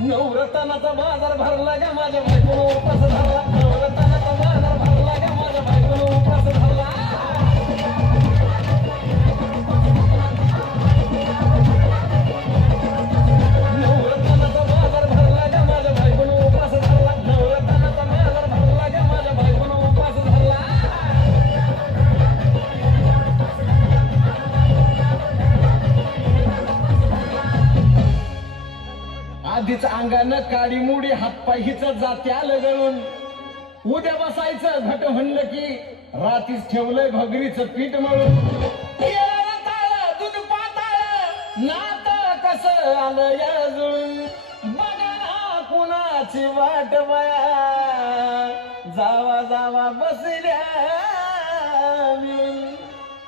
नवरत्नाचा बाजार भरला ग माझ्या बायकोनं उपास धरला. नवरत्नाचा बाजार भरला ग माझ्या बायकोनं उपास धरला. नवरत्नाचा बाजार भरला ग माझ्या बायकोनं उपास धरला. नवरत्नाचा बाजार भरला ग माझ्या बायकोनं उपास धरला. आधीच अंगानं काडी मुडी हातपाय हिच जात्या लगळून. उद्या बसायचं घट म्हणलं की रातीच ठेवलंय भगरीचं पीठ मळून. दूध पाताळ नात कसं आलं या जुळून. बघा ना कुणाची वाट बया जावा जावा बसल्या मिळून.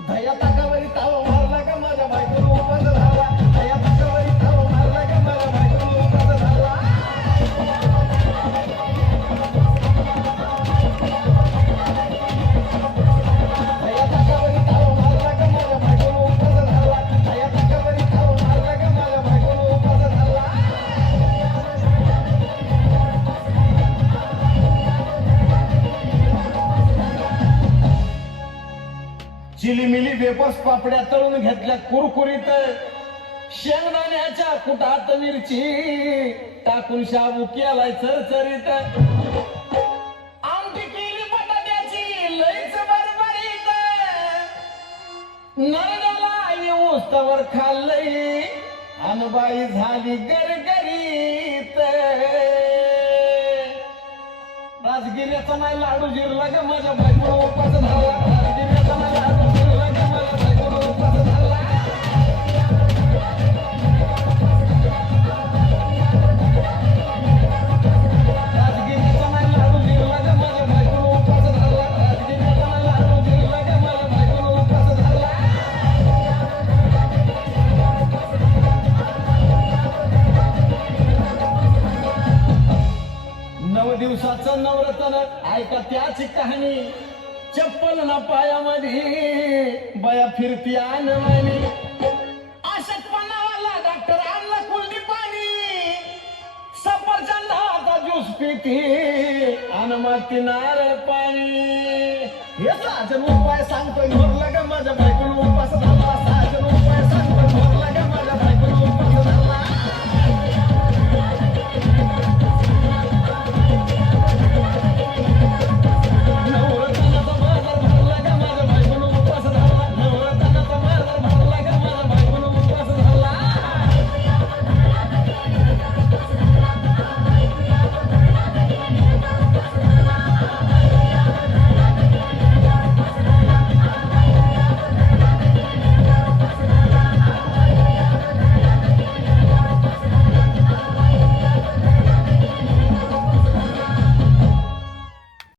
दया ताकावरी ताव मारला का माझ्या बायकोनं उपास झाला. दया ताकावरी ताव मारला का माझ्या बायकोनं उपास झाला. दया ताकावरी ताव मारला का माझ्या बायकोनं उपास झाला. दया ताकावरी ताव मारला का माझ्या बायकोनं उपास झाला. चिलीमिली वेपर्स पापड्या तळून घेतल्या कुरकुरीत. शेंगदाण्याच्या कुटात मिरची टाकून शाबू केलाय चरचरीत. आमटी केली बटाट्याची लईच बरबरीत. नरड्याला येऊस तवर खाल्लंय अनबाई झाली गरगरीत. राजगिऱ्याचा नाही लाडू जिरला ग माझ्या बायकोनं उपास झाला. राजगिऱ्याचा नाही लाडू जिरला ग माझ्या बायकोनं उपास झाला. राजगिऱ्याचा नाही लाडू जिरला ग माझ्या बायकोनं उपास झाला. राजगिऱ्याचा नाही लाडू जिरला ग माझ्या बायकोनं उपास झाला. 9 दिवसाचं नवरत्न ऐका त्याची कहाणी. चप्पल ना पायामध्ये बया फिरती अनवाणी. अशक्तपणावाला डॉक्टर आणला कुलडी पाणी. सफरचंदाचा ज्यूस पिती अनमाती नारळ पाणी. याचा अजून उपाय सांगतोय. मोरला ग माझ्या बायकोनं उपास झाला.